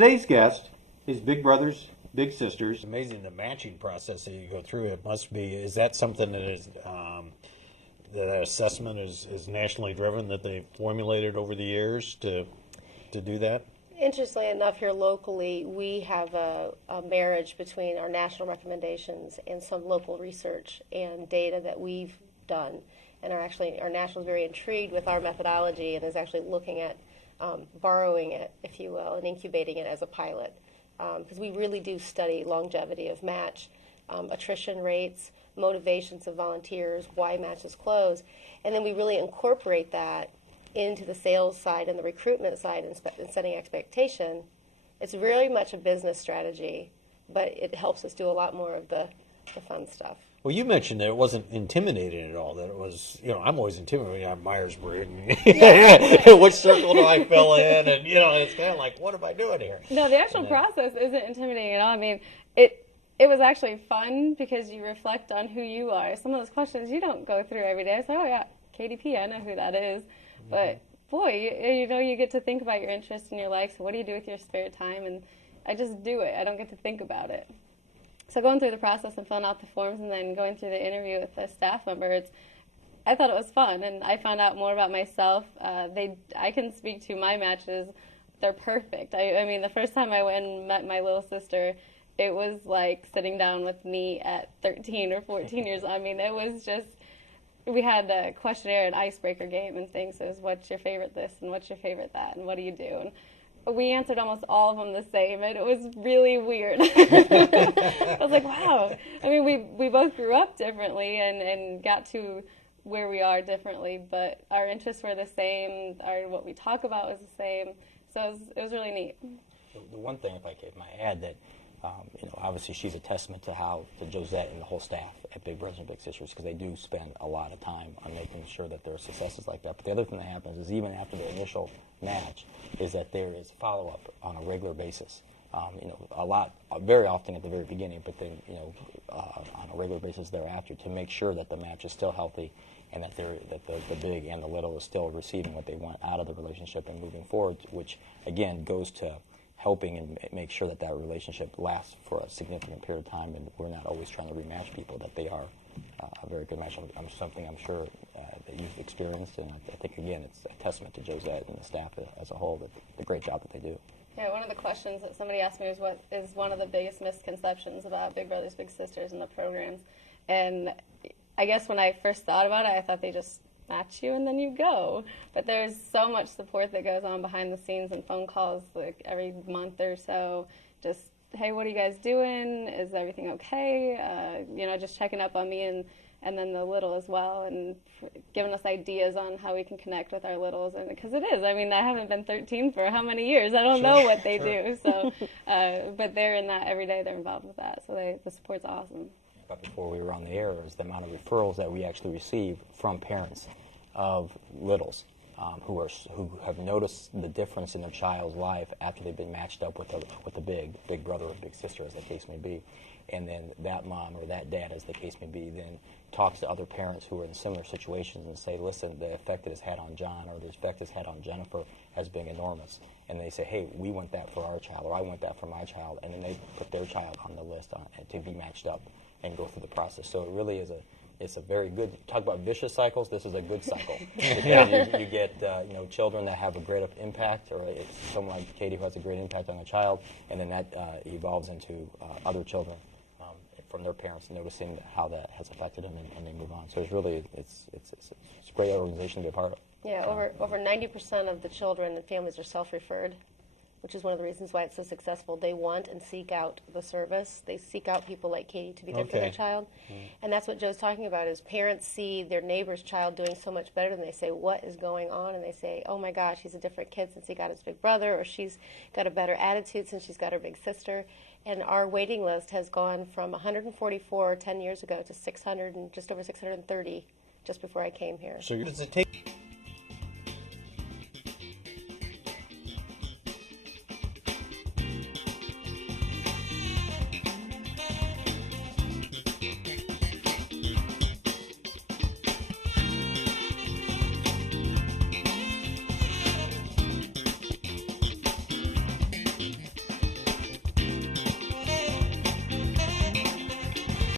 Today's guest is Big Brothers Big Sisters. It's amazing the matching process that you go through. It must be. Is that something that is that assessment is nationally driven, that they formulated over the years to do that? Interestingly enough, here locally, we have a marriage between our national recommendations and some local research and data that we've done. And our national is very intrigued with our methodology and is actually looking at borrowing it, if you will, and incubating it as a pilot. Because we really do study longevity of match, attrition rates, motivations of volunteers, why matches close, and then we really incorporate that into the sales side and the recruitment side and setting expectation. It's very much a business strategy, but it helps us do a lot more of the fun stuff. Well, you mentioned that it wasn't intimidating at all, that it was, I'm always intimidated. I'm Myers-Briggs. Which circle do I fill in? And, it's kind of like, what am I doing here? No, the actual process isn't intimidating at all. I mean, it was actually fun because you reflect on who you are. Some of those questions you don't go through every day. It's like, oh, yeah, KDP, I know who that is. But, boy, you get to think about your interests and your likes. What do you do with your spare time? And I just do it. I don't get to think about it. So going through the process and filling out the forms and then going through the interview with the staff member, I thought it was fun, and I found out more about myself. I can speak to my matches. They're perfect. I mean, the first time I went and met my little sister, it was like sitting down with me at 13 or 14 years. I mean, it was just, we had a questionnaire, an icebreaker game and things. It was, what's your favorite this and what's your favorite that and what do you do? And we answered almost all of them the same, and it was really weird. I was like, wow. I mean, we both grew up differently and got to where we are differently, but our interests were the same, what we talk about was the same, so it was really neat. The one thing, if I might add, that obviously she's a testament to Josette and the whole staff at Big Brothers and Big Sisters, because they do spend a lot of time on making sure that there are successes like that. But the other thing that happens is, even after the initial match, is that there is follow-up on a regular basis. Very often at the very beginning, but then on a regular basis thereafter, to make sure that the match is still healthy and that the big and the little is still receiving what they want out of the relationship and moving forward, which again goes to helping and make sure that relationship lasts for a significant period of time, and we're not always trying to rematch people, that they are a very good match. Something I'm sure that you've experienced, and I think, again, it's a testament to Josette and the staff as a whole, the great job that they do. Yeah, one of the questions that somebody asked me is, what is one of the biggest misconceptions about Big Brothers Big Sisters and the programs? And I guess when I first thought about it, I thought they just match you and then you go. But there's so much support that goes on behind the scenes and phone calls like every month or so. Just, hey, what are you guys doing? Is everything okay? Just checking up on me and then the little as well, and giving us ideas on how we can connect with our littles. And because it is, I mean, I haven't been 13 for how many years? I don't know what they do. So, but they're in that every day. They're involved with that. So the support's awesome. But before we were on the air, is the amount of referrals that we actually receive from parents of littles who have noticed the difference in their child's life after they've been matched up with a big brother or big sister, as the case may be. And then that mom or that dad, as the case may be, then talks to other parents who are in similar situations and say, listen, the effect it has had on John or the effect it's had on Jennifer has been enormous. And they say, hey, we want that for our child, or I want that for my child. And then they put their child on the list to be matched up and go through the process. So it really is it's a very good, talk about vicious cycles, this is a good cycle. Because you get children that have a great impact, or someone like Katie who has a great impact on a child, and then that evolves into other children from their parents noticing how that has affected them, and they move on. So it's really, it's a great organization to be a part of. Yeah, over 90% of the children and families are self-referred, which is one of the reasons why it's so successful. They want and seek out the service. They seek out people like Katie to be there for their child. And that's what Joe's talking about, is parents see their neighbor's child doing so much better, and they say, what is going on? And they say, oh my gosh, he's a different kid since he got his big brother, or she's got a better attitude since she's got her big sister. And our waiting list has gone from 144 10 years ago to 600 and just over 630 just before I came here. So does it take